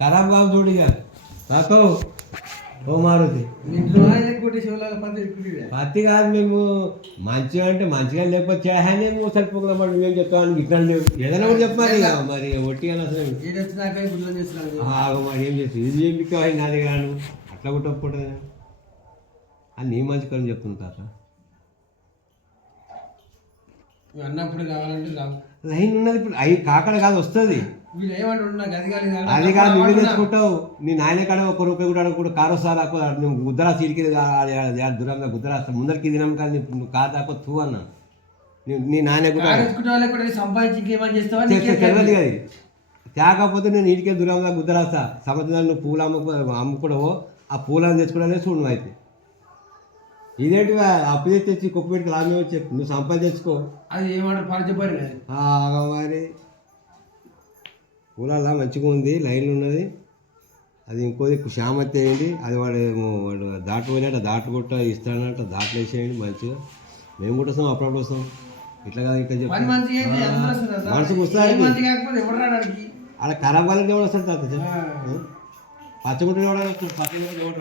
ఖరాబ్ కాదు చూడు ఇక నాకు ఓ మారుతి పత్తి కాదు మేము మంచిగా అంటే మంచిగా లేకపోతే చేయాలి మేము సరిపోకుండా మరి మేము చెప్తామని ఇట్లా లేవు ఏదైనా కూడా చెప్పాలి ఇక మరి ఒట్టిగా అసలు మరి ఏం చేసి ఇది చెప్పిక నాది కాను అట్లా కొట్టకపోతే అని నీ మంచి కానీ చెప్తుంటారా అన్నప్పుడు కావాలంటే లైన్ ఉన్నది ఇప్పుడు అవి కాకడ కాదు వస్తుంది అది కాదు నువ్వే తెచ్చుకుంటావు నీ నాయన కాడ ఒక రూపాయి కూడా అడగకుండా కారు వస్తా నువ్వు గుద్దరా సీడికి దూరంగా గుద్దరా ముందరికి తినాం కానీ నువ్వు కారు దాకా తూ అన్నా నీ నాయన కూడా తెలియదు కదా తేకపోతే నేను ఇంటికే దూరంగా గుద్దరాస్తా సంవత్సరాలు నువ్వు పూలు అమ్ముకోవడవో ఆ పూలను తెచ్చుకోవడానికి చూడు నువ్వు అయితే ఇదేంటి అప్పు తెచ్చి కుప్ప పెట్టి లాభం చెప్పు నువ్వు సంపాదించుకో అది ఏమంటారు పరిచయం మరి పూలలా మంచిగా ఉంది లైన్లు ఉన్నది అది ఇంకోది శామత్తి వేయండి అది వాడు దాటు పోయినట్టు దాటు కొట్ట ఇస్తానంట దాట్లు వేసేయండి మంచిగా మేము కూడా వస్తాం అప్పుడప్పుడు వస్తాం ఇట్లా కాదు ఇట్లా చెప్పి మనసుకు వస్తాయి అలా ఖరాబ్ కాలంటే ఎవరు వస్తారు తాత పచ్చగుంటే ఎవరు వస్తారు పచ్చగుంటే ఎవరు